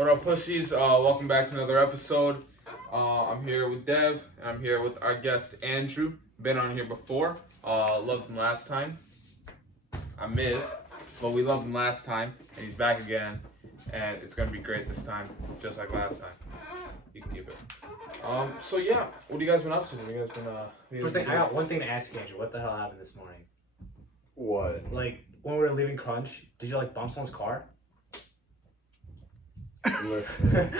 What up, pussies? Welcome back to another episode. I'm here with Dev, and I'm here with our guest Andrew. Been on here before. Loved him last time. I missed, but we loved him last time, and he's back again, and it's gonna be great this time, just like last time. You can keep it. So yeah, what have you guys been up to? You guys been First thing, I got one thing to ask you, Andrew. What the hell happened this morning? What? Like when we were leaving Crunch, did you like bump someone's car? Listen.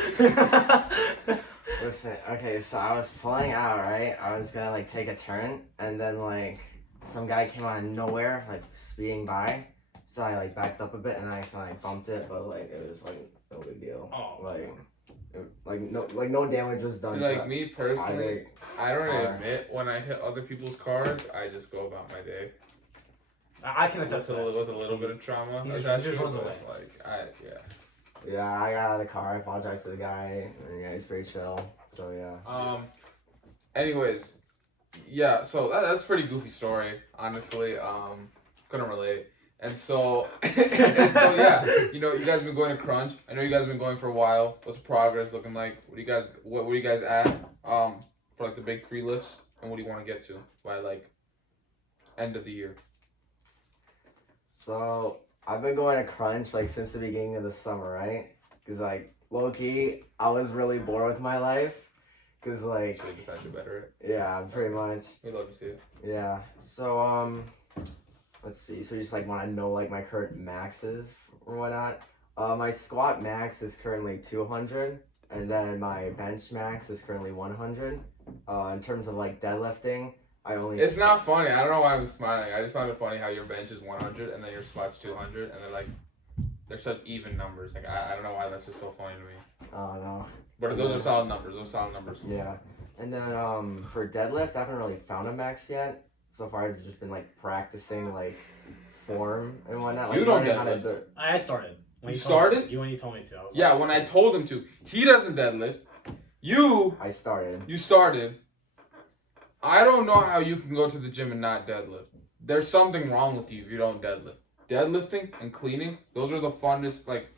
Listen, okay, so I was pulling out, right? I was gonna like take a turn, and then like some guy came out of nowhere, like speeding by. So I like backed up a bit and I accidentally bumped it, but like it was like no big deal. Oh, No damage was done. See, like me personally, I don't car. admit when I hit other people's cars. I just go about my day. I can attest to that. With a little bit of trauma. He just runs away. Yeah, I got out of the car, I apologized to the guy, and yeah, he's pretty chill. So yeah. Anyways, yeah, so that's a pretty goofy story, honestly. Couldn't relate. And so, yeah, you know, you guys have been going to Crunch. I know you guys have been going for a while. What's the progress looking like? What were you guys at for like the big 3 lifts? And what do you want to get to by like end of the year? So I've been going to Crunch like since the beginning of the summer, right? Cause like low key, I was really bored with my life. Cause like So you decided to better it. yeah, pretty much. We love to see it. Yeah. So let's see. So you just like want to know like my current maxes or whatnot. My squat max is currently 200, and then my bench max is currently 100. In terms of like deadlifting, I only. It's not funny. I don't know why I'm smiling. I just find it funny how your bench is 100 and then your squat's 200, and they're such even numbers. Like I don't know why that's just so funny to me. Oh no. But those are solid numbers. Yeah. And then for deadlift, I haven't really found a max yet. So far, I've just been like practicing like form and whatnot. Like, You don't learning how to deadlift. do- I started. You started? When you told me to. I was Yeah, like, when I told him to. He doesn't deadlift. I started. You started. I don't know how you can go to the gym and not deadlift. There's something wrong with you if you don't deadlift. Deadlifting and cleaning, those are the funnest, like,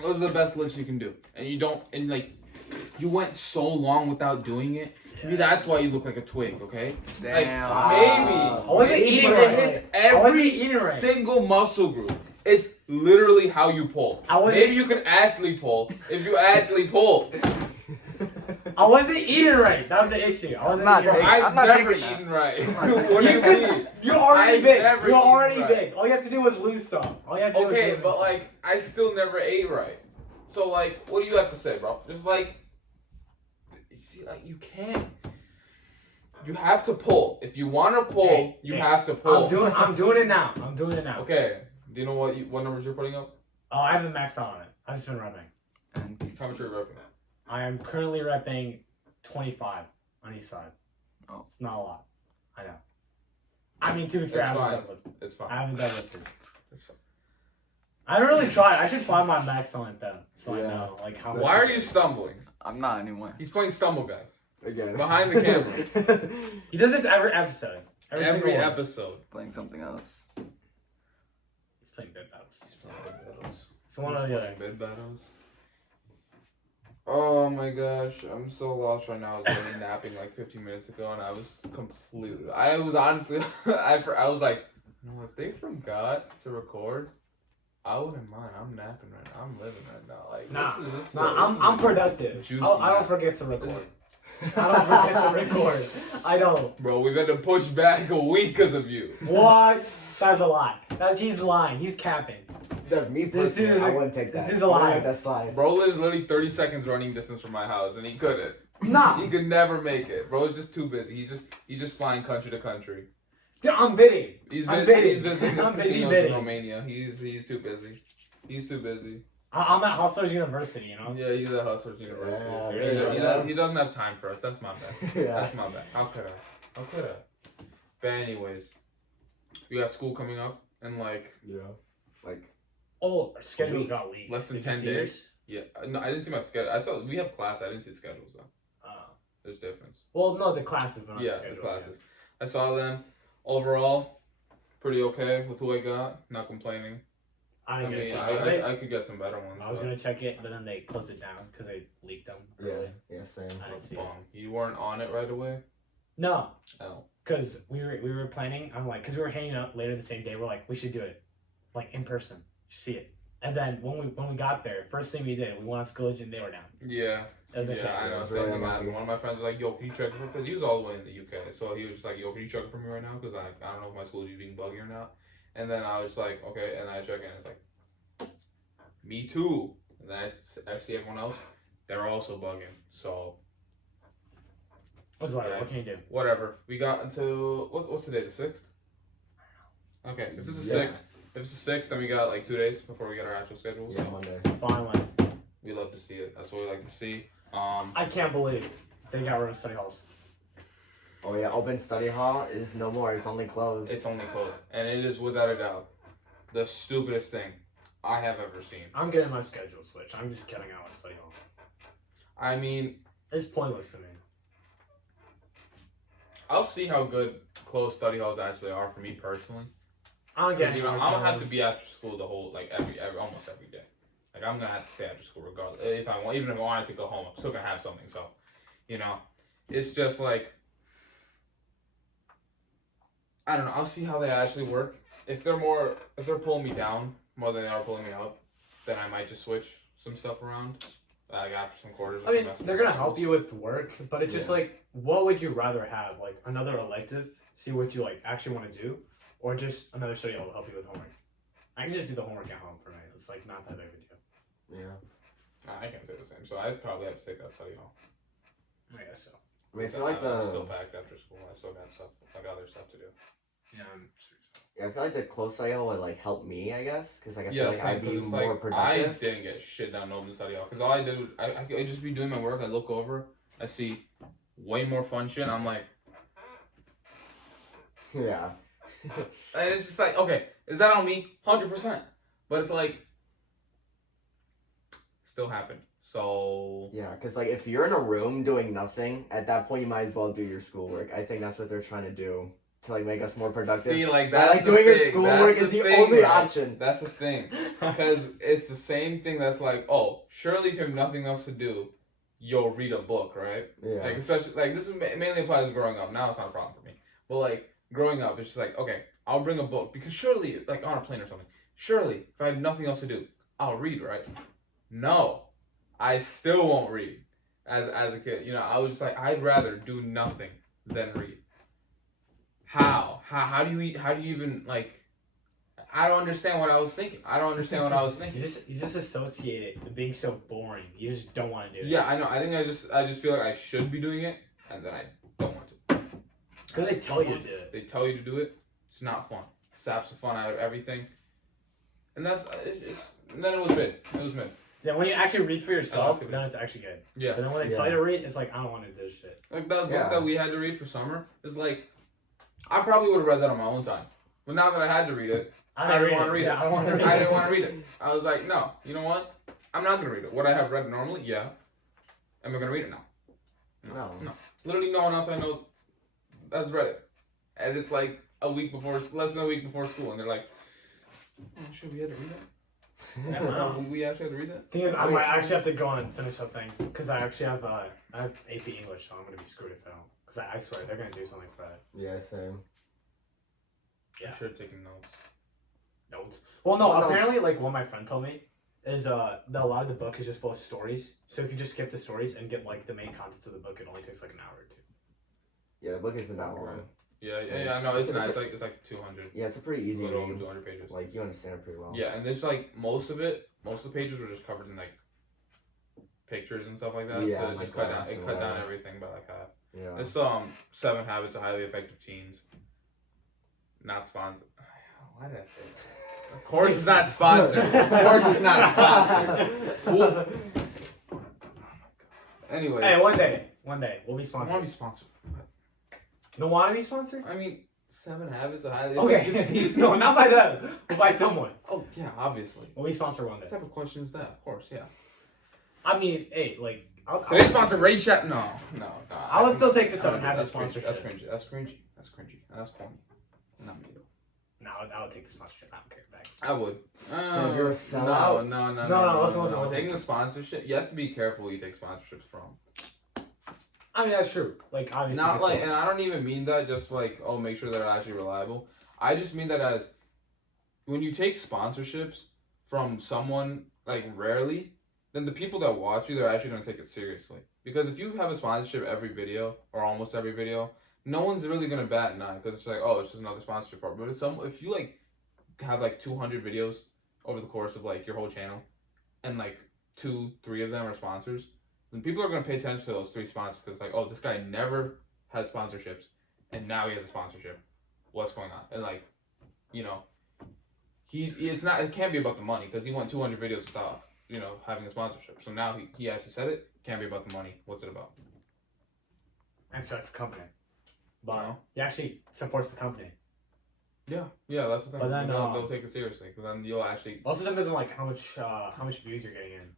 those are the best lifts you can do. And you went so long without doing it. Maybe that's why you look like a twig, okay? Damn. Like, maybe. I wasn't eating But right. it hits I wasn't every eating right. single muscle group. It's literally how you pull. Maybe you can actually pull if you actually pull. I wasn't eating right. That was the issue. I wasn't eating right. I've not never taking that. eaten right. What do you mean? You're already I've big. never You're eaten already right. big. All you have to do was lose some. All you have to do Okay, was lose but some. like, I still never ate right. So like, what do you have to say, bro? Just like, you see, like you can't. You have to pull. If you want to pull, you have to pull. I'm doing it now. I'm doing it now. Okay. Do you know what numbers you're putting up? Oh, I haven't maxed out on it. I've just been repping. How much are you repping? I am currently repping 25 on each side. Oh. It's not a lot. I know. I mean, to be fair, It's I fine. haven't deadlifted. It's fine. I haven't deadlifted. It's fine. I don't really try. I should find my max on it though, so I Yeah. know like how much. Why are you stumbling? I'm not anymore. He's playing stumble guys. Again. Behind the camera. He does this every episode. Every single one. episode. Playing something else. He's playing bed battles. He's playing bed battles. It's one or the other. Bed battles. Oh my gosh, I'm so lost right now. I was literally napping like 15 minutes ago, and I was honestly, I was like, no, if they forgot to record, I wouldn't mind. I'm napping right now. I'm living right now. Like, I'm productive. juicy I don't nap. forget to record. I don't forget to record. I don't. Bro, we've had to push back a week because of you. What? That's a lie. He's lying. He's capping. Me This personally, dude's I a- wouldn't take this that. dude's a I wouldn't liar. let that slide. Bro lives literally 30 seconds running distance from my house, and he couldn't. Nah. He could never make it. Bro is just too busy. He's just flying country to country. Dude, I'm bidding. He's I'm visiting bidding. this I'm busy casinos in bidding. Romania. He's too busy. He's too busy. I'm at Hustlers University, you know? Yeah, he's at Hustlers University. Yeah, he doesn't have time for us. That's my bad. Yeah. That's my bad. How could I? But anyways, we got school coming up in like Like, Oh, our schedules got leaked. less than Did you 10 see days. Yeah, no, I didn't see my schedule. I saw we have class. I didn't see the schedules though. yours? There's difference. Well, no, the classes, but not Yeah, the schedule. the classes. I saw them. Overall, pretty okay with who I got. Not complaining. I didn't get a seat. I could get some better ones. I was gonna check it, but then they closed it down because they leaked them. Early. Yeah, same. I didn't see it. You weren't on it right away? No. Oh. Because we were planning. I'm like, because we were hanging out later the same day. We're like, we should do it, like in person, see it. And then when we got there, first thing we did, we went on Schoolage and they were down. Yeah. It was a shame. I know. Same thing happened. One of my friends was like, "Yo, can you check it for?" Because he was all the way in the UK, so he was just like, "Yo, can you check it for me right now?" Because I don't know if my school is being buggy or not. And then I was like, "Okay," and I check it, and it's like, "Me too." And then I see everyone else; they're also bugging. So. What's the matter? What can you do? Whatever. We got until what's the day? The 6th. Okay, if it's the 6th. If it's the 6th, then we got like 2 days before we get our actual schedule. Yeah, so Monday. Finally. We love to see it. That's what we like to see. I can't believe they got rid of study halls. Oh yeah, open study hall is no more. It's only closed. It's only closed, and it is without a doubt the stupidest thing I have ever seen. I'm getting my schedule switched. I'm just cutting out my study hall. I mean, It's pointless to me. I'll see how good closed study halls actually are for me personally. I don't get You know, I don't have to be after school the whole almost every day. Like I'm gonna have to stay after school regardless. If I want, even if I wanted to go home, I'm still gonna have something. So, you know, it's just like I don't know. I'll see how they actually work. If they're pulling me down more than they are pulling me up, then I might just switch some stuff around. Like after some quarters. I mean, they're gonna help you with work, but it's just like, what would you rather have? Like another elective, see what you like actually want to do, or just another study that will help you with homework? I can just do the homework at home for me. It's like not that big of a deal. Yeah. I can't say the same. So I'd probably have to take that study hall. I guess so. I mean, I feel like I'm still packed after school. I still got stuff. I got other stuff to do. Yeah, I feel like the close study hall would like help me, I guess, because like I feel like same, I'd be more I productive. didn't get shit down in open study hall because all I did was I just be doing my work. I look over, I see way more fun shit. And I'm like, Yeah. and it's just like, okay, is that on me? 100%. But it's like, still happened. So Yeah, because like if you're in a room doing nothing, at that point you might as well do your schoolwork. I think that's what they're trying to do to like make us more productive. see, like But, that's like the doing your thing. schoolwork That's is the thing, only right? option. That's the thing, because it's the same thing. That's like, oh, surely if you have nothing else to do, you'll read a book, right? Yeah. Like especially like this is mainly applies to growing up. Now it's not a problem for me, but like growing up, it's just like, okay, I'll bring a book because surely, like on a plane or something, surely if I have nothing else to do, I'll read, right? No, I still won't read. As a kid, you know, I was just like, I'd rather do nothing than read. How do you even like? I don't understand what I was thinking. You just associate it with being so boring. You just don't want to do it. Yeah, I know. I think I just feel like I should be doing it, and then I don't want to. Because they tell you to do it. They tell you to do it. It's not fun. Saps the fun out of everything. And then it was mid. It was mid. Yeah, when you actually read for yourself, it. then it's actually good. Yeah. But then when they tell you to read, it's like, I don't want to do this shit. Like that book that we had to read for summer is like, I probably would have read that on my own time. But now that I had to read it, I didn't want to read it. I don't want to read it. I didn't want to read it. I was like, no, you know what? I'm not gonna read it. Would I have read it normally? Yeah. Am I gonna read it now? No. Literally no one else I know has read it. And it's like less than a week before school, and they're like, oh, should we have to read that? We actually have to read that? Thing is, I might actually have to go on and finish something because I actually have I have AP English, so I'm gonna be screwed if I don't. Because I swear they're gonna do something for that. Yeah, same. Yeah. I should have taken notes. Notes? Well, no. Apparently, like what my friend told me is a lot of the book is just full of stories. So if you just skip the stories and get like the main contents of the book, it only takes like an hour or two. Yeah, the book isn't that long. Yeah, I know. It's nice. It's like 200. Yeah, it's a pretty easy read. read. 200 pages. Like you understand it pretty well. Yeah, and there's like most of the pages were just covered in like pictures and stuff like that. Yeah, so it like just cut down everything by like half. Yeah. It's 7 Habits of Highly Effective Teens. Not sponsored. Why did I say that? Of course it's not sponsored. Well, anyway. Hey, one day we'll be I sponsored. want to be sponsored. You don't want to be sponsored? I mean, 7 Habits of Highly Effective Teens. No, not by them. But by someone. Oh yeah, obviously. We'll be sponsored one day. What type of question is that? Of course, yeah. I mean, hey, like. Do they sponsor Raid Shack? No. I would still take the 7 Habits sponsorship. That's cringy. That's corny. Not me though. No, I would take the sponsorship. I don't care back. I would. If you're a sellout? No, listen. Taking the sponsorship, you have to be careful who you take sponsorships from. I mean, that's true. Like, obviously. Not like, and I don't even mean that just like, oh, make sure they're actually reliable. I just mean that as when you take sponsorships from someone, like, rarely, then the people that watch you, they're actually going to take it seriously. Because if you have a sponsorship every video, or almost every video, no one's really going to bat an eye. Because it's like, oh, it's just another sponsorship part. But if you, like, have, like, 200 videos over the course of, like, your whole channel, and, like, 2-3 of them are sponsors, then people are going to pay attention to those 3 sponsors. Because, like, oh, this guy never has sponsorships, and now he has a sponsorship. What's going on? And, like, you know, it can't be about the money, because he went 200 videos without, you know, having a sponsorship. So now he actually said it. Can't be about the money. What's it about? And so it's the company. But You know? he actually supports the company. Yeah, that's the thing. But then, they'll take it seriously, because then you'll actually. Also depends on like how much views you're getting in.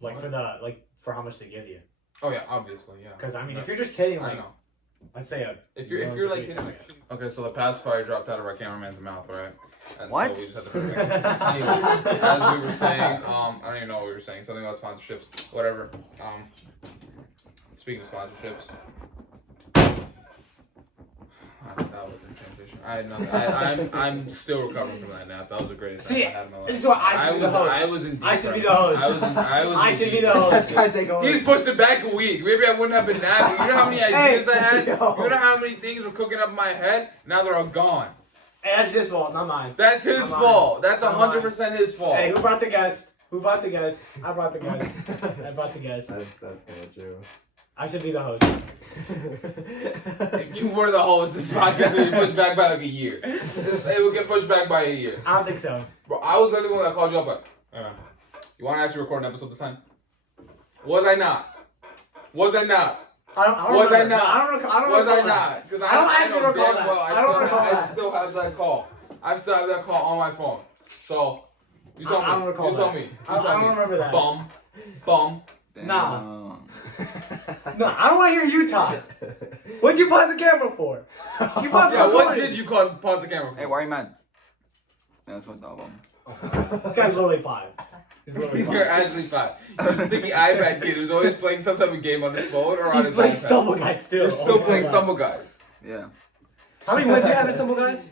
Like What? for how much they give you. Oh yeah, obviously, yeah. Because I mean, No, if you're just kidding, I like know. let's say If you're like hitting, okay, so the pacifier dropped out of our cameraman's mouth, right? And What? So we just had to Anyways, as we were saying, I don't even know what we were saying. Something about sponsorships, whatever. Speaking of sponsorships, that was in transition. I had nothing. I'm still recovering from that nap. That was the greatest nap I had in my life. This is what I should be the host. I was in deep I should be breath. the host. I should be the host. That's trying to take over. He's pushed it back a week. Maybe I wouldn't have been napping. You know how many ideas I had? You know how many things were cooking up in my head? Now they're all gone. Hey, that's his fault, not mine. That's his fault. That's 100% his fault. Hey, who brought the guest? I brought the guest. I brought the guest. That's kind of true. I should be the host. If you were the host, this podcast would be pushed back by like a year. It would get pushed back by a year. I don't think so. Bro, I was literally the one that called you up like, hey man, you want to actually record an episode this time? Was I not? Was I not? I don't Was I remember. not? I don't Was recall I that. not? Because I don't actually know recall damn that. well I don't recall I that. still have that call. I still have that call on my phone. So, you told me. I don't recall you told that. me. You I told don't me. remember that. Bum. Nah. No, I don't want to hear you talk. What'd you pause the camera for? You paused Yeah, the what recording. did you pause the camera for? Hey, why are you mad? That's what the album. This guy's literally 5. He's literally 5. You're actually 5. You're a sticky iPad kid who's always playing some type of game on his phone or on He's his playing iPad. Stumble Guys still. You're still Oh, playing my Stumble Guys. Yeah. How many wins do you have in Stumble Guys?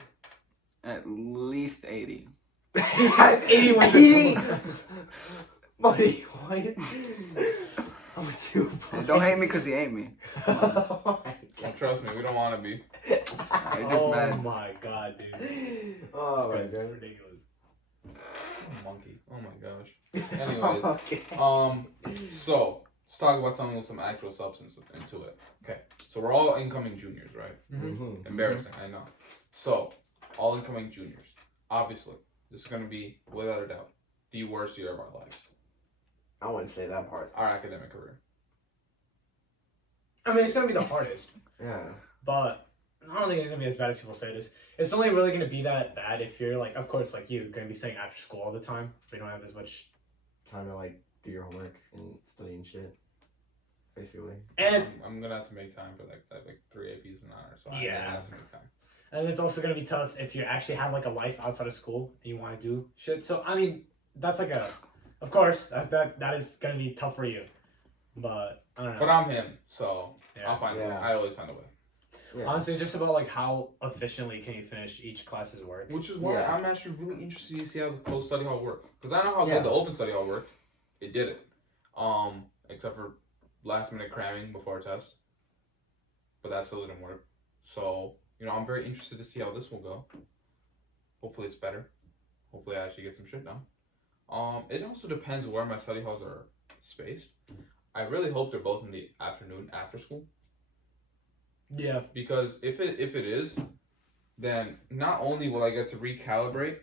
At least 80. He has 80 wins. 80? Buddy, what? How much you Hey, don't hate me because he ain't me. Oh my And trust me, we don't want to be. You're just Oh mad. my god, dude. Oh my This guy's god. ridiculous. Monkey. Oh my gosh. Anyways, Okay. so let's talk about something with some actual substance into it. Okay, so we're all incoming juniors, right? Mhm. Embarrassing, I know. So, all incoming juniors. Obviously, this is going to be, without a doubt, the worst year of our life. I wouldn't say that part. Our academic career. I mean, it's gonna be the hardest, Yeah. but I don't think it's gonna be as bad as people say this. It's only really gonna be that bad if you're like, of course, like you, gonna be staying after school all the time. We don't have as much. Time to like do your homework and study and shit. Basically. And it's, I'm going to have to make time for that because I have like 3 APs and honors, so I'm Yeah. going to have to make time. and it's also gonna be tough if you actually have like a life outside of school and you want to do shit. So I mean, that's like of course, that is gonna be tough for you. But I don't know. But I'm him, so Yeah. I'll find a way. Yeah. I always find a way. Yeah. Honestly, just about like how efficiently can you finish each class's work. Which is why Yeah. I'm actually really interested to see how the post study hall worked. Because I know how Yeah. good the open study hall worked. It did it. Except for last minute cramming before a test. But that still didn't work. So, you know, I'm very interested to see how this will go. Hopefully it's better. Hopefully I actually get some shit done. It also depends where my study halls are spaced. I really hope they're both in the afternoon after school. Yeah. Because if it is, then not only will I get to recalibrate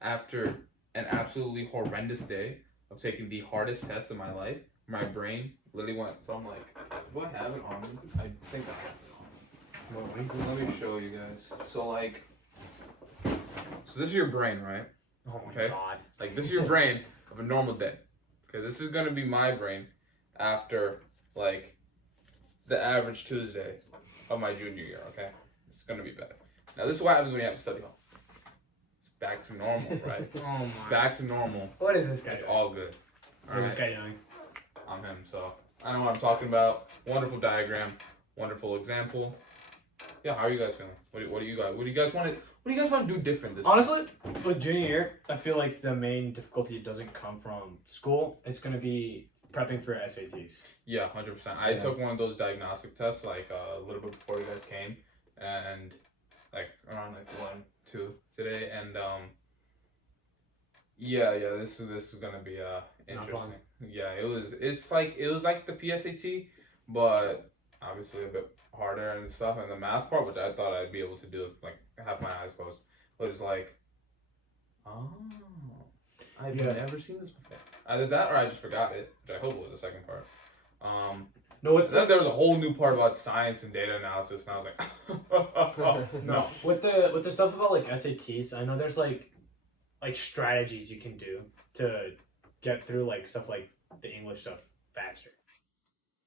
after an absolutely horrendous day of taking the hardest test of my life, my brain literally went from like, do I have it on me? I think I have it on me. Well, let me show you guys. So like, so this is your brain, right? Oh my Okay. god. Like this is your brain of a normal day. Okay, this is gonna be my brain after like the average Tuesday of my junior year. Okay, it's gonna be better. Now this is what happens when you have a study hall. It's back to normal, right? Oh my. Back to normal. What is this guy It's doing? all good. What is this guy doing? I'm him, so I know what I'm talking about. Wonderful diagram, wonderful example. Yeah, how are you guys feeling? What do you guys want to do different this year? Honestly, with junior year, I feel like the main difficulty doesn't come from school. It's gonna be prepping for SATs. Yeah, 100%. I took one of those diagnostic tests like a little bit before you guys came, and like around like 1-2 today, and yeah, this is gonna be interesting. Yeah, it was like the PSAT, but obviously a bit harder and stuff, and the math part, which I thought I'd be able to do, like have my eyes closed, was like, oh, I've never seen this before. Either that or I just forgot it, which I hope was the second part. Then there was a whole new part about science and data analysis, and I was like, no. With the stuff about like SATs, I know there's like strategies you can do to get through like stuff like the English stuff faster.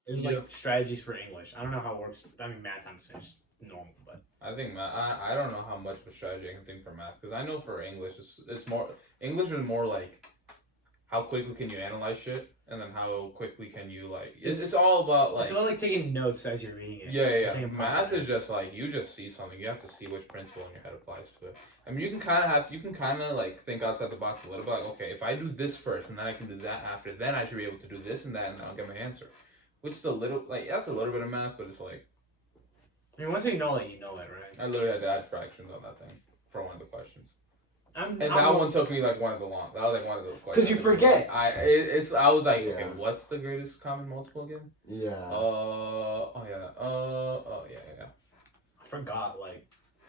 There's like strategies for English. I don't know how it works. I mean, math, I'm saying just normal, but I think math. I don't know how much of a strategy I can think for math, because I know for English it's more English is more like how quickly can you analyze shit, and then how quickly can you like it's all about like it's about like taking notes as you're reading it. Yeah. Math is just like you just see something. You have to see which principle in your head applies to it. I mean, you can kind of like think outside the box a little bit. Like, okay, if I do this first and then I can do that after, then I should be able to do this and that, and then I'll get my answer. Which is a little like that's a little bit of math, but it's like. I mean, once you know it, right? I literally had to add fractions on that thing for one of the questions. And that one took me like one of the long. That was like one of the questions. Because you forget. I was like, okay, what's the greatest common multiple again? Yeah. Yeah. I forgot like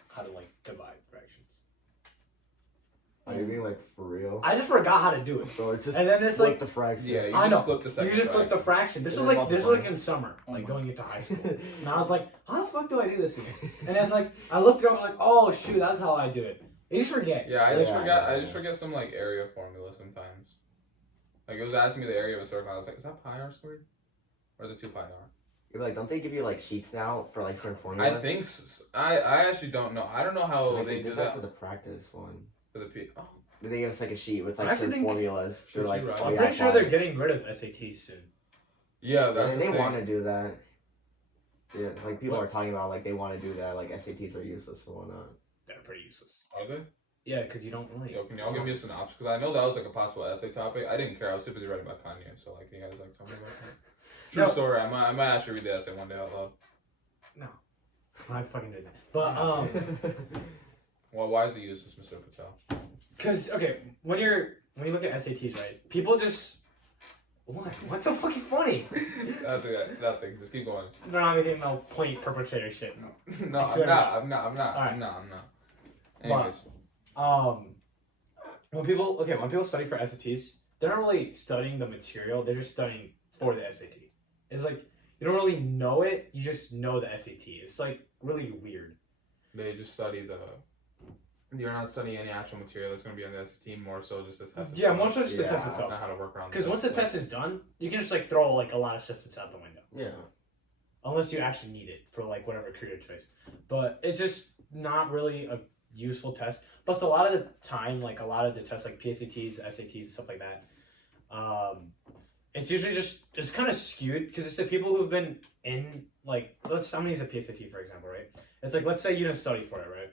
how to like divide fractions. Are you being like for real? I just forgot how to do it. Bro, it's just and then it's flip like the fraction. Yeah, I know. Flip the second. You just flip the fraction. This was like in summer, like going into high school. And I was like, how the fuck do I do this again? And it's like I looked through, I was like, oh shoot, that's how I do it. You just forget. Yeah, I just forget some like area formula sometimes. Like it was asking me the area of a circle. I was like, is that pi r squared, or is it 2 pi r? You're like, don't they give you like sheets now for like certain formulas? I think I actually don't know. I don't know how like, they do did that for the practice one. for the P. Oh. They gave us like a sheet with like certain formulas. They're like, right. I'm pretty sure they're getting rid of SATs soon. Yeah, that's and the they thing. want to do that. Yeah, like people are talking about like they want to do that. Like SATs are useless and whatnot. They're pretty useless. Are they? Yeah, because you don't really. Yo, can y'all give me a synopsis? Because I know that was like a possible essay topic. I didn't care. I was too busy writing about Kanye. So like, can you guys like tell me about that? True story. I might actually read the essay one day out loud. No, I'm not fucking doing that. But Well, why is it useless, Mr. Patel? because okay, when you look at SATs, right? People just what's so fucking funny? Nothing. Just keep going. They're not making no point perpetrator shit. No, I'm not. Alright. Anyways. When people study for SATs, they're not really studying the material. They're just studying for the SAT. It's like you don't really know it. You just know the SAT. It's like really weird. They just study the. You're not studying any actual material that's going to be on the SAT, more so just the test. Yeah, more so just the test itself. Not how to work around. Because once the test is done, you can just like throw like a lot of stuff that's out the window. Yeah. Unless you actually need it for like whatever career choice. But it's just not really a useful test. Plus a lot of the time, like a lot of the tests like PSATs, SATs, stuff like that, it's usually just, it's kind of skewed because it's the people who've been in like, I'm gonna use a PSAT for example, right? It's like, let's say you didn't study for it, right?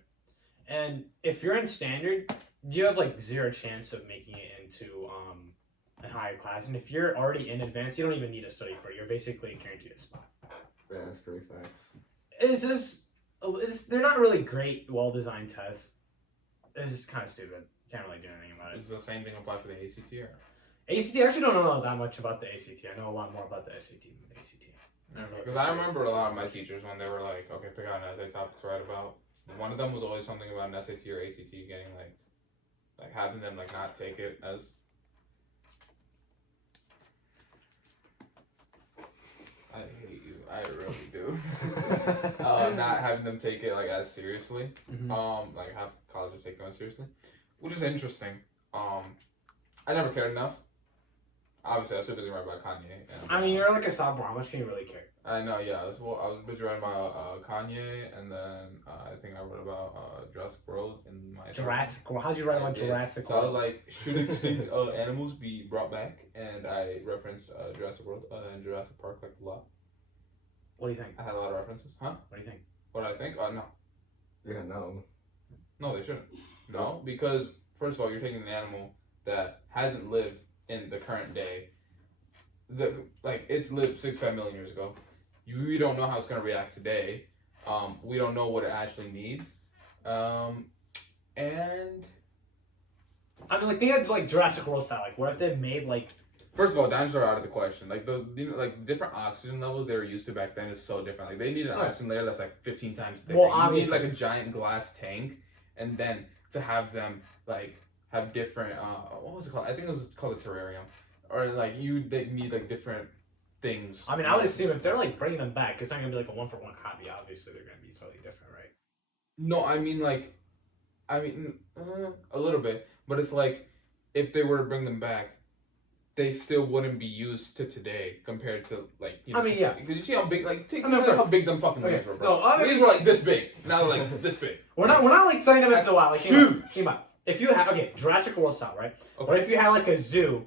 And if you're in standard, you have like 0 chance of making it into a higher class. And if you're already in advanced, you don't even need to study for it. You're basically guaranteed a spot. Yeah, that's pretty facts. It's just, they're not really great, well-designed tests. It's just kind of stupid. You can't really do anything about it. Does the same thing apply for the ACT or? ACT, I actually don't know that much about the ACT. I know a lot more about the SAT than the ACT. Because I remember a lot of my teachers when they were like, okay, pick out an essay topic to write about. One of them was always something about an SAT or ACT getting like having them like not take it as. I hate you. I really do. Not having them take it like as seriously. Mm-hmm. Like have colleges take them as seriously, which is interesting. I never cared enough. obviously I was super busy writing about Kanye. And, I mean, you're like a sophomore. How much can you really care? I know, yeah. I was busy writing about Kanye, and then I think I wrote about Jurassic World in my Jurassic World. How'd you write about Jurassic So I was World? like, should extinct animals be brought back? And I referenced Jurassic World and Jurassic Park like a lot. What do you think? I had a lot of references. Huh? What do you think? What I think? No. Yeah, no. No, they shouldn't. No, because first of all, you're taking an animal that hasn't lived in the current day. It's lived 65 million years ago. We don't know how it's gonna react today. We don't know what it actually needs. And I mean, like they had like Jurassic World style. Like, what if they made like? first of all, dinosaurs are out of the question. Like different oxygen levels they were used to back then is so different. Like they need an oxygen layer that's like 15 times thicker. Well, you need obviously. like a giant glass tank, and then to have them like have different what was it called? I think it was called a terrarium, or like they need like different things. I mean, I would assume if they're like bringing them back, it's not gonna be like a 1-for-1 copy. Obviously, they're gonna be slightly different, right? No, I mean a little bit, but it's like if they were to bring them back, they still wouldn't be used to today compared to like. You know, I mean, yeah. Because you see how big I mean, how big them fucking okay. leaves were, bro. No, I mean, These were like this big. Now they're like this big. we're not like saying them into the wild. Like, Huge. Think about if you have Jurassic World style, right? Okay. What if you had like a zoo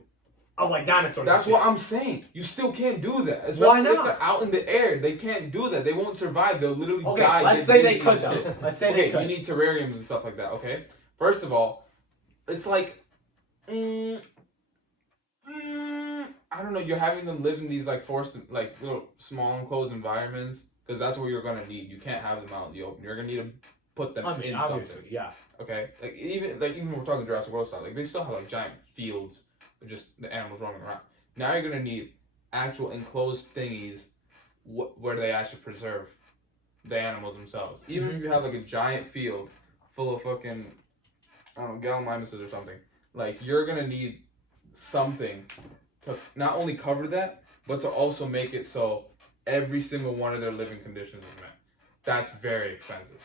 of like dinosaurs? That's and what shit? I'm saying. You still can't do that. Why Especially not? if they're out in the air. They can't do that. They won't survive. They'll literally Okay, die. let's get say they dizzy could and though. shit. Let's say Okay, they could. you need terrariums and stuff like that. Okay. First of all, it's like, I don't know. You're having them live in these like forced, like little small enclosed environments because that's what you're gonna need. You can't have them out in the open. You're gonna need to put them I mean, in obviously, something. yeah. Okay. Even when we're talking Jurassic World style, like they still have like giant fields of just the animals roaming around. Now you're gonna need actual enclosed thingies where they actually preserve the animals themselves. Even if you have like a giant field full of fucking, I don't know, gallimimuses or something, like you're gonna need something to not only cover that, but to also make it so every single one of their living conditions is met. That's very expensive.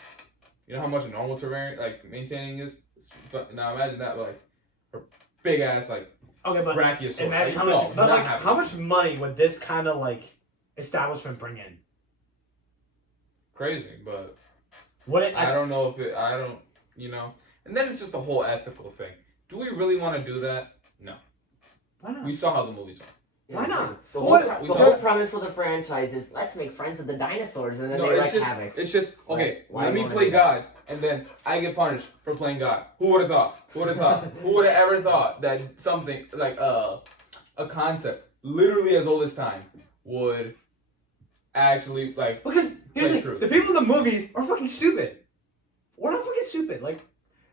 You know how much a normal terrain like maintaining is? Now imagine that like a big ass like Okay, but brachiosaurus. imagine how No, much. But not like, happening. how much money would this kind of like establishment bring in? Crazy, but Would it? I don't know if it. I don't. And then it's just a whole ethical thing. Do we really want to do that? No. Why not? We saw how the movies are. Why not? The What- whole, we the saw whole it. premise of the franchise is let's make friends with the dinosaurs, and then No, they it's wreak just. havoc. It's just okay. Why Let do me you wanna play do that? God, and then I get punished for playing God. Who would have thought? Who would have thought? Who would have ever thought that something like a concept literally as old as time would actually like. Because here's Like the truth. thing: the people in the movies are fucking stupid. We're not fucking stupid. Like,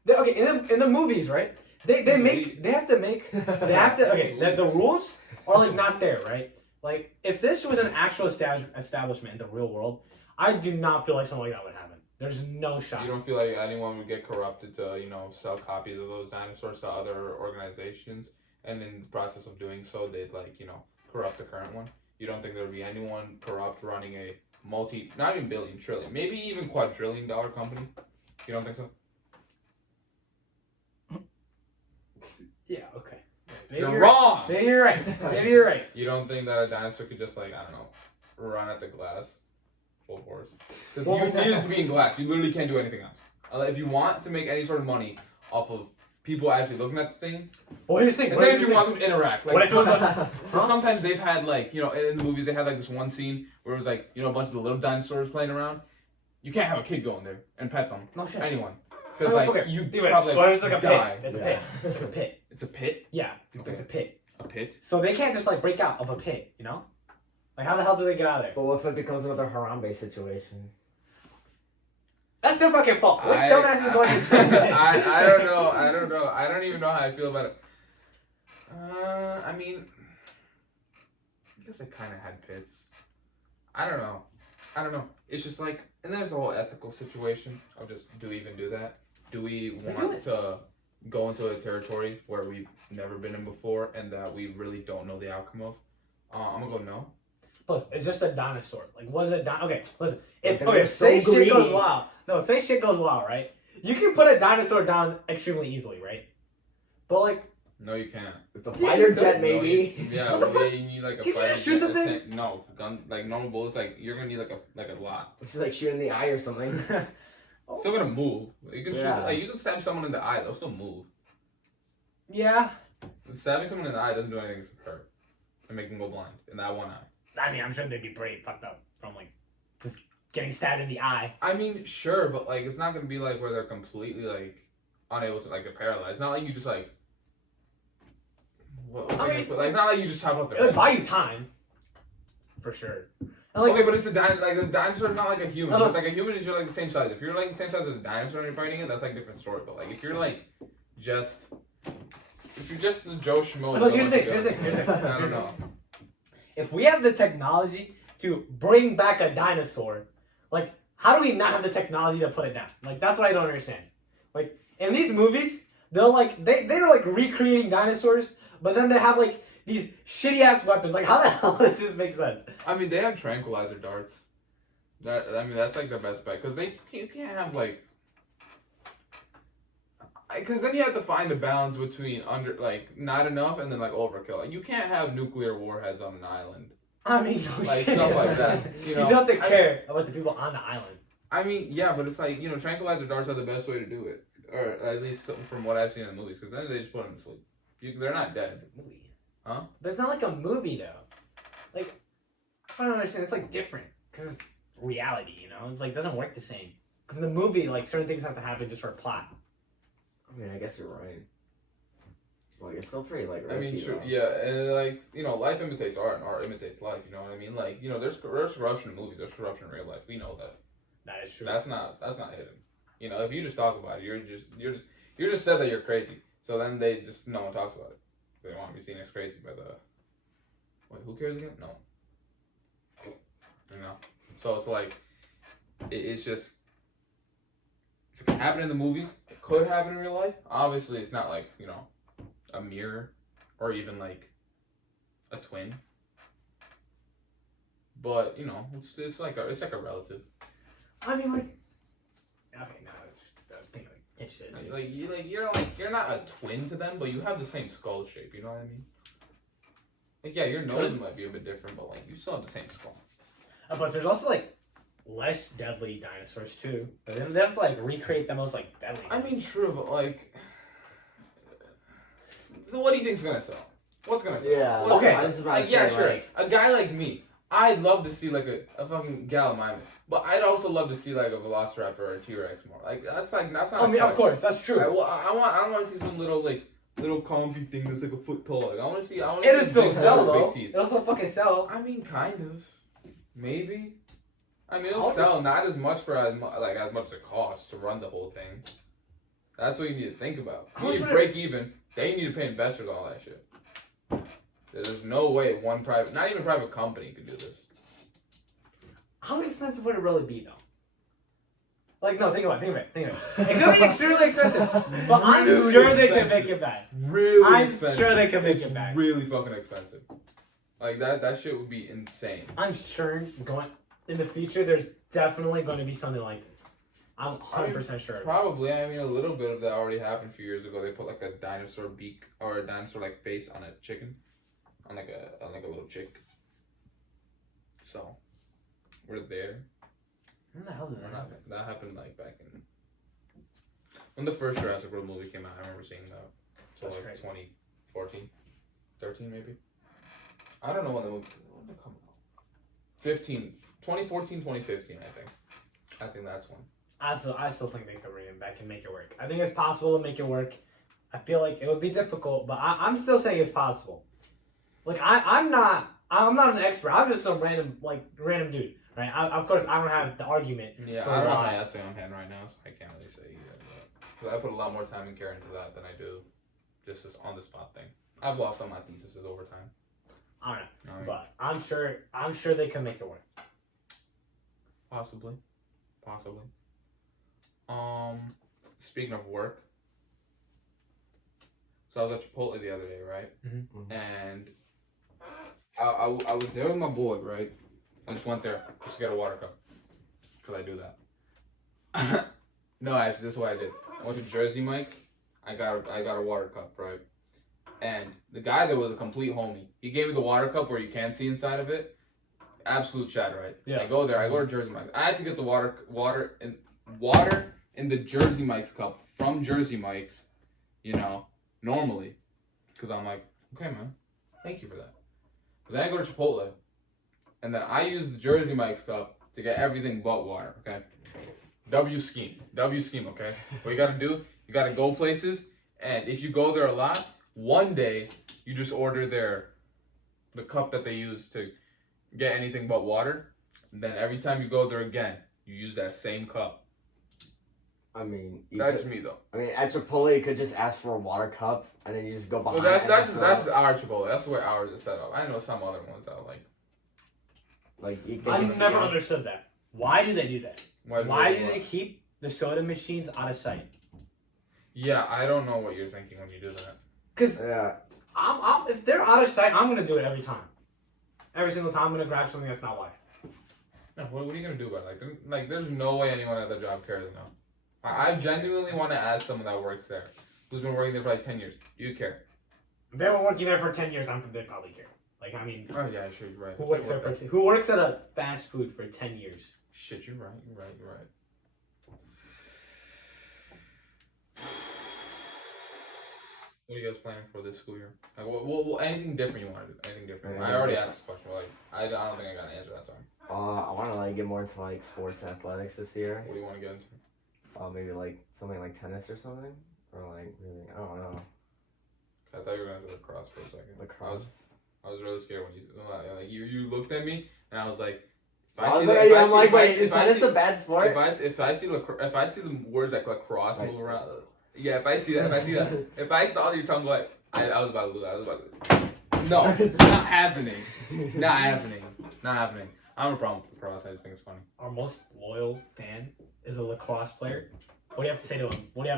in the movies, right? They have to make the rules are like not there, right? Like if this was an actual establishment in the real world, I do not feel like something like that would happen. There's no shot. You don't feel like anyone would get corrupted to, sell copies of those dinosaurs to other organizations, and in the process of doing so, they'd corrupt the current one. You don't think there would be anyone corrupt running a not even billion, trillion, maybe even quadrillion-dollar company? You don't think so? Yeah. Okay. Maybe You're right. wrong. Maybe you're right. Maybe you're right. You don't think that a dinosaur could just I don't know, run at the glass full force? Because Well, you need it to be in glass. You literally can't do anything else. If you want to make any sort of money off of people actually looking at the thing, Well, here's the thing. and then if you want them to interact, What if it was because sometimes they've had in the movies they had this one scene where it was a bunch of the little dinosaurs playing around. You can't have a kid go in there and pet them. No shit. Anyone, because you Anyway, probably well, it's like a die. pit. It's a Yeah. pit. It's like a pit. It's a pit. Yeah. Okay. It's a pit. A pit. So they can't just break out of a pit, you know? Like how the hell do they get out of there? But what if it becomes another Harambe situation? That's their fucking fault. Which I- dumbass is going into a pit? I don't know. I don't know. I don't even know how I feel about it. I mean, I guess I kind of had pits. I don't know. It's just and then there's a whole ethical situation of just, do we even do that? Do we want to go into a territory where we've never been in before and that we really don't know the outcome of? I'm gonna go no. Plus, it's just a dinosaur. Like, was it okay, listen. If But they're say so shit goes greedy. wild. No, say shit goes wild, right? You can put a dinosaur down extremely easily, right? But No, you can't. With the fighter jet, No, maybe. yeah, What the fuck? you need like a You fighter can't shoot jet, the thing? No, gun like normal bullets. Like you're gonna need like a lot. It's like shooting the eye or something. It's still gonna move. You can shoot, Yeah. like you can stab someone in the eye. They'll still move. Yeah. Stabbing someone in the eye doesn't do anything except hurt and make them go blind in that one eye. I mean, I'm sure they'd be pretty fucked up from like just getting stabbed in the eye. I mean, sure, but like it's not gonna be like where they're completely like unable to like they're paralyzed. It's not like you just like. It's not like you just chop off their It'll head. buy you time, for sure. And like, Okay, but it's a like the dinosaur's not like a human. No, It's like a human is you're like the same size. If you're like the same size as a dinosaur and you're fighting it, that's like a different story. But like if you're like just if you're just the Joe Schmo. but here's the thing. I don't know. If we have the technology to bring back a dinosaur, like, how do we not have the technology to put it down? Like, that's what I don't understand. Like, in these movies, they're like, they're like recreating dinosaurs, but then they have like these shitty ass weapons. Like, how the hell does this make sense? I mean, they have tranquilizer darts. That's like the best bet because you can't have like. Because then you have to find a balance between not enough and then like overkill. Like, you can't have nuclear warheads on an island. I mean, Like stuff like that. You know, still have to care about the people on the island. I mean, yeah, but it's like tranquilizer darts are the best way to do it, or at least from what I've seen in the movies. Because then they just put them to sleep. They're not dead. Movie. Huh? But it's not like a movie though. Like, I don't understand. It's like different because it's reality. You know, it's like doesn't work the same. Because in the movie, like certain things have to happen just for a plot. I mean, I guess you're right. Like, it's still pretty, like, I risky, mean, sure, though. yeah, and like life imitates art, and art imitates life. You know what I mean? Like, there's corruption in movies, there's corruption in real life. We know that. That is true. That's not hidden. You know, if you just talk about it, you're just said that you're crazy. So then no one talks about it. They don't want to be seen as crazy by the. Wait, who cares again? No. You know, so it's like, it's just. If it can happen in the movies, it could happen in real life. Obviously, it's not like a mirror or even like a twin. But it's like a relative. I mean, like, okay, no, I was thinking, like, can't you say it's You're not a twin to them, but you have the same skull shape. You know what I mean? Like, yeah, your nose might be a bit different, but like you still have the same skull. But there's also like less deadly dinosaurs too. But then they have to like recreate the most like deadly. I mean, true, but like, so what do you think's gonna sell? What's gonna sell? Yeah. What's Okay, gonna I was sell? about to Like, yeah, say, sure. like- A guy like me, I'd love to see like a fucking Gallimimus, but I'd also love to see like a Velociraptor or a T-Rex more. Like that's not. I mean, of course, that's true. I don't want to see some little comfy thing that's like a foot tall. Like, I want to see. It'll still big sell head with though. big teeth. It'll still fucking sell. I mean, kind of. Maybe. I mean, I'll it'll sell just- not as much for as much as it costs to run the whole thing. That's what you need to think about. How You need much to would break even. Then you need to pay investors all that shit. There's no way not even private company could do this. How expensive would it really be though? Like, no, think about it. It could be extremely expensive, but I'm Really sure they can expensive. make it back. Really I'm expensive. sure they can make It's it back. really fucking expensive. Like that shit would be insane. I'm sure in the future, there's definitely going to be something like this. I'm 100% sure. Probably. I mean, a little bit of that already happened a few years ago. They put like a dinosaur beak or a dinosaur like face on a chicken, on like a little chick. So, we're there. When the hell did that happen? That happened like back in when the first Jurassic World movie came out. I remember seeing that. So That's like crazy. 2014, 13 maybe. I don't know when did it come out. 2014, 2015, I think that's one. I still think they could bring it back and make it work. I think it's possible to make it work. I feel like it would be difficult, but I'm still saying it's possible. Like I'm not an expert. I'm just some random dude, right? Of course, I don't have the argument. Yeah, for I don't have why. my essay on hand right now, so I can't really say either. But I put a lot more time and care into that than I do just this on the spot thing. I've lost some of my theses over time. I don't know, I mean, but I'm sure they can make it work. possibly. Speaking of work, so I was at Chipotle the other day, right? Mm-hmm. And I was there with my boy, right? I just went there just to get a water cup, cause I do that. No, actually, this is what I did. I went to Jersey Mike's. I got a water cup, right? And the guy there was a complete homie. He gave me the water cup where you can't see inside of it. Absolute shatter, right? Yeah. I go there. I go to Jersey Mike's. I actually get the water in the Jersey Mike's cup from Jersey Mike's. You know, normally, because I'm like, okay, man, thank you for that. But then I go to Chipotle, and then I use the Jersey Mike's cup to get everything but water. Okay. W scheme, okay? What you gotta do, you gotta go places, and if you go there a lot, one day you just order the cup that they use to get anything but water, and then every time you go there again, you use that same cup. I mean, That's me though. I mean, at Chipotle, you could just ask for a water cup, and then you just go behind. Well, that's just our Chipotle. That's the way ours is set up. I know some other ones that are like you I've never understood that. Why do they do that? Why do they what? keep the soda machines out of sight? Yeah, I don't know what you're thinking when you do that. Because Yeah. if they're out of sight, I'm gonna do it every time. Every single time, I'm gonna grab something that's not white. No, what are you gonna do about it? Like, there's no way anyone at the job cares enough. I genuinely want to ask someone that works there, who's been working there for like 10 years. Do you care? If they were working there for 10 years, they probably care. Like, I mean, Oh yeah, sure, you're right. who works at a fast food for 10 years? Shit, you're right. What are you guys planning for this school year? Like, what anything different you want to do? Anything different? Anything I already different. asked this question, but like, I don't think I got an answer that time. I want to like get more into like sports and athletics this year. What do you want to get into? Maybe like something like tennis or something, or like really, I don't know. I thought you were gonna say lacrosse for a second. Lacrosse. I was really scared when you looked at me and I was like, I'm like, wait, is tennis a bad sport? If I see the words like lacrosse move around, yeah, if I see that, if I saw your tongue go like, I was about to lose. No, it's not happening. Not happening. I have a problem with lacrosse. I just think it's funny. Our most loyal fan is a lacrosse player. What do you have to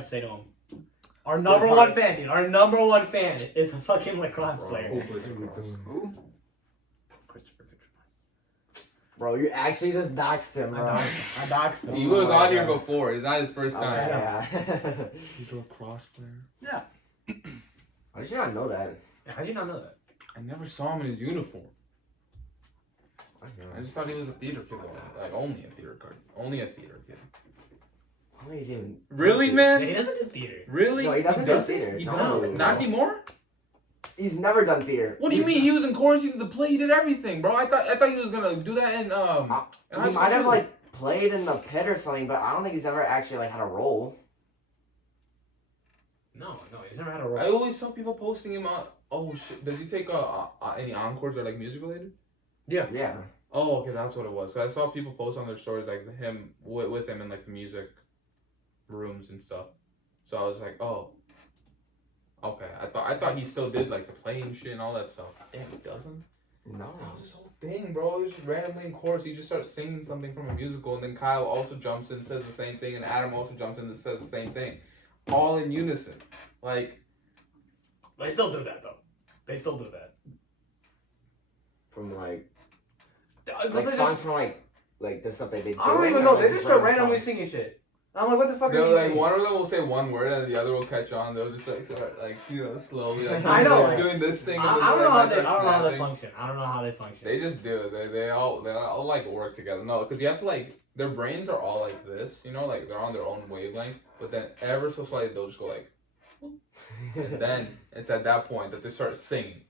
say to him? Our number one fan, dude. Our number one fan is a fucking lacrosse player. Who? Bro, you actually just doxed him, bro. I doxed him. He was on here before. It's not his first time. Yeah. He's a lacrosse player. Yeah. How did you not know that? How'd you not know that? I never saw him in his uniform. I know. I just thought he was a theater kid though. Like only a theater kid. Only a theater kid. I don't think he's even. Really, man? He doesn't do theater. Really? No, he doesn't do theater. He No. doesn't? Not anymore? He's never done theater. What do you mean? He was in chorus, he did the play, he did everything, bro. I thought he was gonna do that in high He school might have too. like played in the pit or something, but I don't think he's ever actually like had a role. No, he's never had a role. I always saw people posting him on. Oh shit! Does he take any encores or like music related? Yeah. Oh, okay, that's what it was. So I saw people post on their stories like him with him in like the music rooms and stuff. So I was like, oh, okay. I thought he still did like the playing shit and all that stuff. Damn, he doesn't. No. That was this whole thing, bro. He was just randomly in chorus. He just starts singing something from a musical, and then Kyle also jumps in and says the same thing, and Adam also jumps in and says the same thing, all in unison. Like, They still do that though. They still do that. From like They songs just, from like the stuff that they do. I don't even know. They just start randomly singing shit. I'm like, what the fuck are they'll you like singing? one of them will say one word, and the other will catch on. They'll just like start like slowly like I know, they're like, doing this thing. And I then don't they, know like, how they. I start don't know how they snapping. function. I don't know how they function. They just do. They all like work together. No, because you have to like their brains are all like this, you know, like they're on their own wavelength. But then ever so slightly they'll just go like, and then it's at that point that they start singing,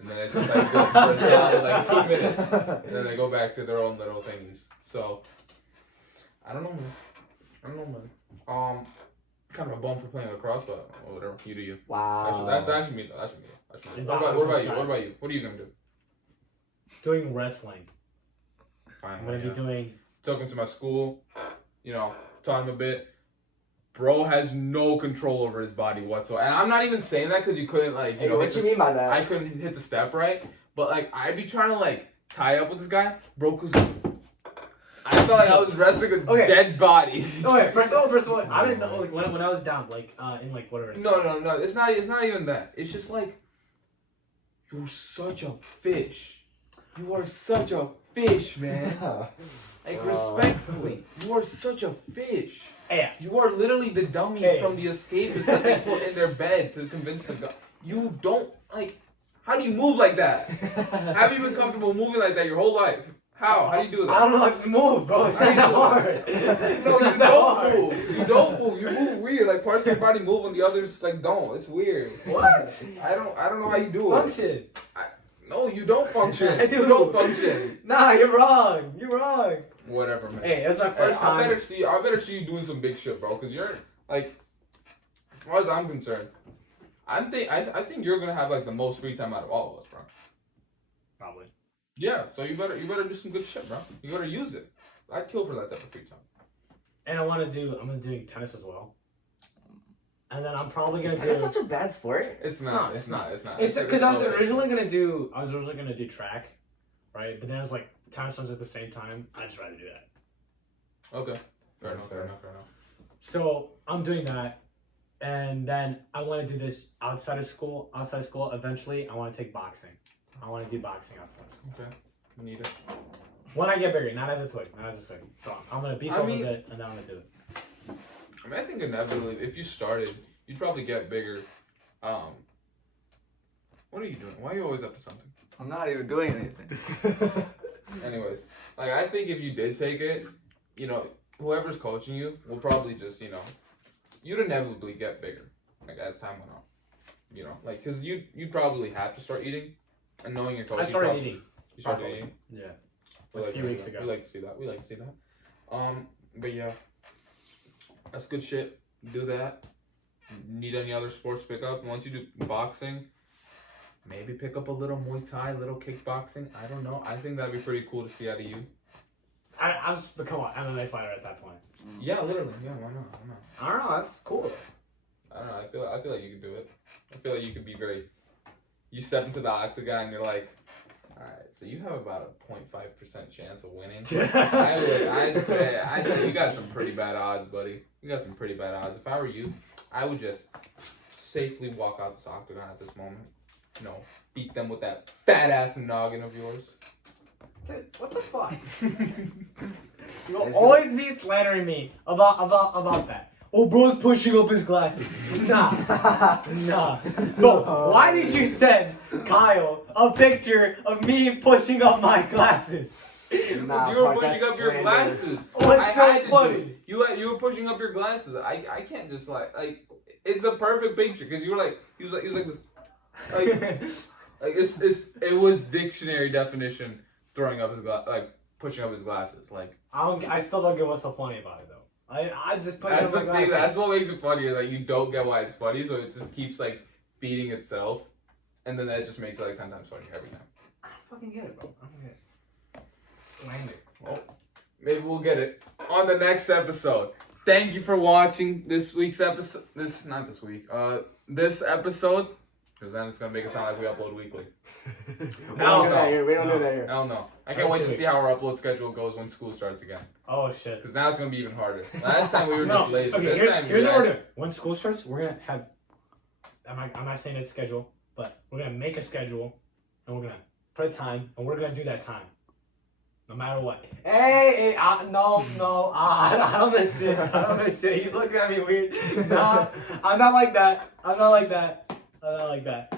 and then it's just like good for like 2 minutes, and then they go back to their own little things. So I don't know, man. Kind of a bum for playing lacrosse, but whatever. You do you. Wow. That should be though. That should be. It's What not- about you? it's What about you? What are you gonna do? Doing wrestling. Fine. I'm gonna be doing. Took him to my school, you know, taught him a bit. Bro has no control over his body whatsoever. And I'm not even saying that because you couldn't, like, Hey, what you mean by that? I couldn't hit the step right. But, like, I'd be trying to, like, tie up with this guy. Bro, because I felt like I was wrestling a Okay. dead body. Okay, first of all, I didn't know, like, when I was down, like, in, like, whatever. No. It's not even that. It's just, like, you're such a fish. You are such a fish, man. Like, respectfully, you are such a fish. Hey, You are literally the dummy Hey. from the escapist that they put in their bed to convince the guy. you don't like. How do you move like that? Have you been comfortable moving like that your whole life? How? How do you do that? I don't know how to move, bro. It's not that hard. No, you don't move. You don't move. You move weird. Like parts of your body move and the others like don't. It's weird. What? I don't know how you do it. Function. No, you don't function. I do. You don't function. Nah, you're wrong. You're wrong. Whatever, man. Hey, that's my first time. I better see you doing some big shit, bro. Cause you're like, as far as I'm concerned, I think you're gonna have like the most free time out of all of us, bro. Probably. Yeah. So you better do some good shit, bro. You better use it. I'd kill for that type of free time. And I'm gonna do tennis as well. And then I'm probably gonna Is do. tennis such a bad sport? It's not. It's not. It's because I was originally gonna do track, right? But then I was like, tennis runs at the same time. I'd just rather do that. Okay. Fair That's enough. So I'm doing that, and then I want to do this outside of school. Eventually, I want to take boxing. I want to do boxing outside of school. Okay. Need it. When I get bigger, not as a twig. So I'm gonna beef a little bit, and then I'm gonna do it. I mean, I think inevitably, if you started, you'd probably get bigger. What are you doing? Why are you always up to something? I'm not even doing anything. Anyways, like I think if you did take it, whoever's coaching you will probably just, you'd inevitably get bigger, like as time went on. Like because you probably have to start eating, and knowing your coach. I started eating. You started eating. Yeah. We A few weeks ago. We like to see that. But yeah, that's good shit. Do that. Need any other sports to pick up? Once you do boxing, maybe pick up a little Muay Thai, little kickboxing. I don't know. I think that'd be pretty cool to see out of you. I've just become an MMA fighter at that point. Yeah, literally. Yeah, why not? I don't know. That's cool. I don't know. I feel like you could do it. I feel like you could be very. You step into the octagon, and you're like, all right. So you have about a 0.5% chance of winning. I'd say you got some pretty bad odds, buddy. You got some pretty bad odds. If I were you, I would just safely walk out this octagon at this moment. Beat them with that fat ass noggin of yours. Dude, what the fuck? You'll always be slandering me about that. Oh, bro's pushing up his glasses. Nah. Bro, why did you send Kyle a picture of me pushing up my glasses? Nah, you were fuck, pushing that's up your slander. glasses. What's so funny? You were pushing up your glasses. I can't just like it's a perfect picture because you were like he was like this it was dictionary definition throwing up his pushing up his glasses like. I still don't get what's so funny about it though. I just push That's up my the thing. glasses. That's what makes it funny. Is like you don't get why it's funny, so it just keeps like feeding itself, and then that just makes it like 10 times funnier every time. I don't fucking get it, bro. I don't get it. Slander. Well, maybe we'll get it on the next episode. Thank you for watching this week's episode. This episode, because then it's gonna make it sound like we upload weekly. We don't do that here. Hell no. I can't wait to see how our upload schedule goes when school starts again. Oh shit. Because now it's gonna be even harder. Last time we were just lazy. Okay, This time here's what we're doing. When school starts, we're gonna have. I'm not saying it's schedule, but we're gonna make a schedule, and we're gonna put a time, and we're gonna do that time, no matter what. Hey, no, I don't miss shit. He's looking at me weird. No, I'm not like that.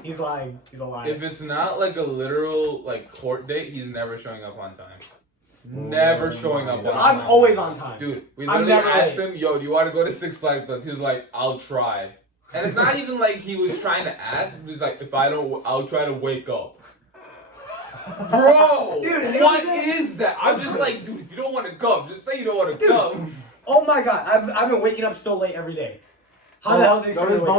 He's lying. He's a liar. If it's not like a literal like court date, he's never showing up on time. Never showing up on time. I'm always on time. Dude, we I'm literally never asked late. him, yo, do you want to go to Six Flags with us? He was like, I'll try. And it's not even like he was trying to ask. He was like, if I don't, I'll try to wake up. Bro, Dude, what is that? I'm just like, dude, if you don't want to come, just say you don't want to come. Oh my god, I've been waking up so late every day. How the hell do you expect me to wake up?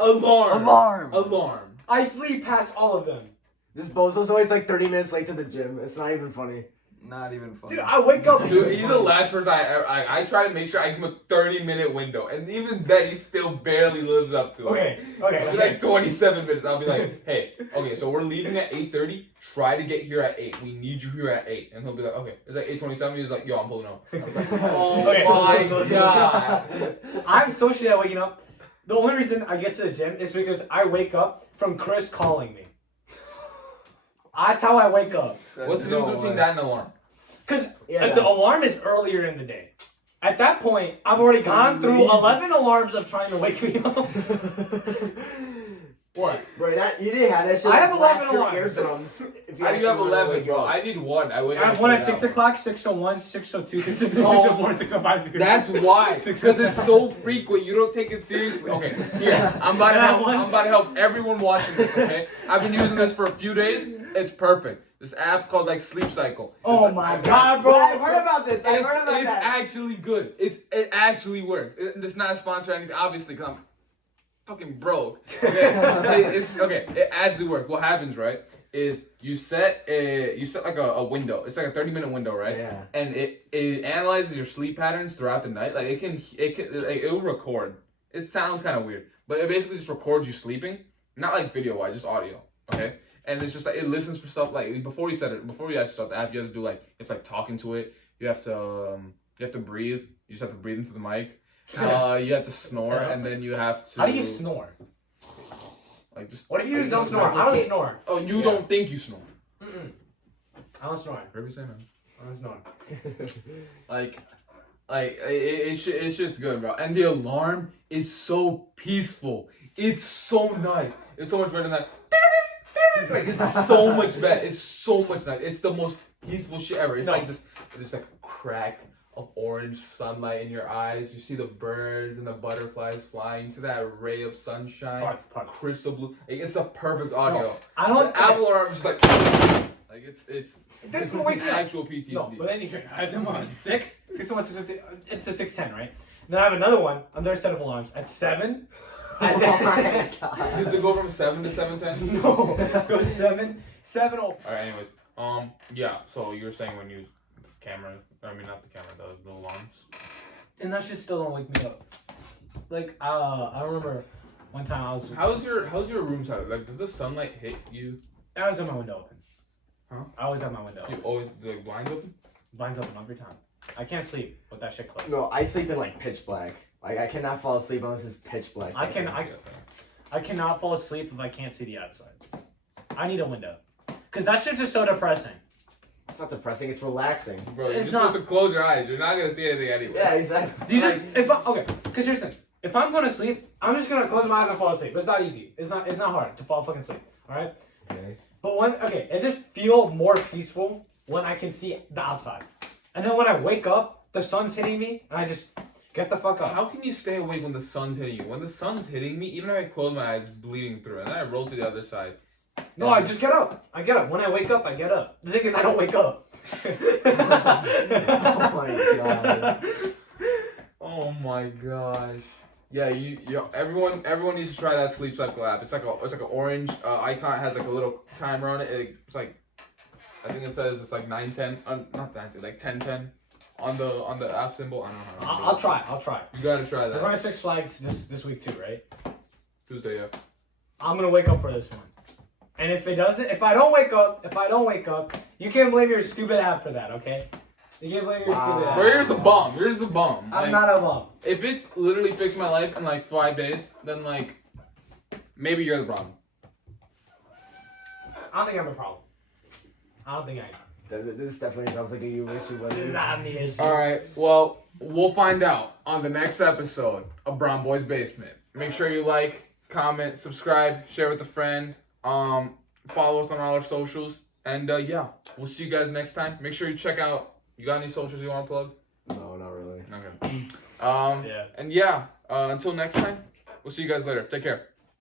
Alarm. I sleep past all of them. This bozo's always like 30 minutes late to the gym. It's not even funny. Not even funny. Dude, I wake up. Dude, he's the last person I try to make sure I give him a 30-minute window. And even then, he still barely lives up to it. Okay. It'll be like 27 minutes. I'll be like, hey, okay, so we're leaving at 8:30. Try to get here at 8. We need you here at 8. And he'll be like, okay. It's like 8:27. He's like, yo, I'm pulling up. I was like, oh Okay. my god. I'm so shit at waking up. The only reason I get to the gym is because I wake up from Chris calling me. That's how I wake up. What's the difference between that and an alarm? Because the alarm is earlier in the day. At that point, I've already gone through 11 alarms of trying to wake me up. What? Bro, you didn't have that shit. I have blast 11 your alarms. eardrums if How do you have actually wanna 11, wake bro? up. I need one. I I have one at 6 o'clock, 6:01, 6:02, 6:03, Oh. 6:04, 6:05, 6:06. That's why, because it's so frequent. You don't take it seriously. Okay, here I'm about to help. I'm about to help everyone watching this. Okay, I've been using this for a few days. It's perfect. This app called like Sleep Cycle. Oh It's my like- god, Bro, bro! I've heard about this. I've heard about It's that. actually good. It actually works. It's not a sponsor or anything, obviously, because I'm fucking broke. Okay, it actually works. What happens, right, is you set like a window. It's like a 30-minute window, right? Yeah. And it analyzes your sleep patterns throughout the night. Like it'll record. It sounds kind of weird, but it basically just records you sleeping, not like video wise, just audio. Okay. And it's just like it listens for stuff like before you actually start the app, you have to do like it's like talking to it. You have to breathe. You just have to breathe into the mic. You have to snore, and then you have to. How do you snore? Like just. What if you just don't just snore? I don't snore. Oh, you Yeah. don't think you snore? Mm-mm. I don't snore. Whatever you say, man. I don't snore. Like it's just good, bro. And the alarm is so peaceful. It's so nice. It's so much better than that. Like it's so much better. It's so much nice. It's the most peaceful shit ever. It's No. like this. There's like a crack of orange sunlight in your eyes. You see the birds and the butterflies flying. You see that ray of sunshine. Part. Crystal blue. Like, it's the perfect audio. No, I don't. The Apple alarm is just like it's That's what wakes me up. actual PTSD. No, but then you hear I have them on 6, 6:01, 6:02. It's a 6:10, right? Then I have another one. Another set of alarms at 7. And Oh then, my god. Does it go from 7 to 7:10? no, it goes 7, 7. All right. Anyways, yeah. So you were saying when you camera, I mean not the camera, the alarms. And that shit still don't wake me up. Like I remember one time I was How's your room set up? Like, does the sunlight hit you? I always have my window open. Huh? I always have my window You open. always the blinds open? Blinds open every time. I can't sleep with that shit closed. No, I sleep in like pitch black. Like I cannot fall asleep unless it's pitch black. I cannot fall asleep if I can't see the outside. I need a window. Cause that shit's just so depressing. It's not depressing. It's relaxing. Bro, you're It's just not- supposed to close your eyes. You're not gonna see anything anyway. Yeah, exactly. You just okay. Cause here's the thing. If I'm gonna sleep, I'm just gonna close my eyes and fall asleep. It's not easy. It's not hard to fall fucking asleep. All right. Okay. But it just feel more peaceful when I can see the outside. And then when I wake up, the sun's hitting me, and I just get the fuck up. How can you stay awake when the sun's hitting you? When the sun's hitting me, even if I close my eyes, it's bleeding through, and then I roll to the other side. No, I just get up. I get up. When I wake up, I get up. The thing is, I don't wake up. Oh my god. Oh my gosh. Yeah, everyone needs to try that Sleep Cycle app. It's like an orange icon. It has like a little timer on it. It's like, I think it says it's like 9:10. Not 9:10, like 10:10 on the app symbol. I don't know how to do I'll it. try. I'll try. You gotta try We're that. going to Six Flags this week too, right? Tuesday, yeah. I'm gonna wake up for this one. And if I don't wake up, you can't blame your stupid app for that, okay? You can't blame your stupid app. Bro, here's the bomb. Here's the bomb. I'm Like, not a bum. if it's literally fixed my life in like 5 days, then like maybe you're the problem. I don't think I'm a problem. I don't think I am. This definitely sounds like a you issue, This is buddy. not the issue. All right. Well, we'll find out on the next episode of Brown Boy's Basement. Make sure you like, comment, subscribe, share with a friend. Follow us on all our socials, and yeah, we'll see you guys next time. Make sure you check out. You got any socials you want to plug? No, not really. Okay. Yeah. And yeah, until next time, we'll see you guys later. Take care.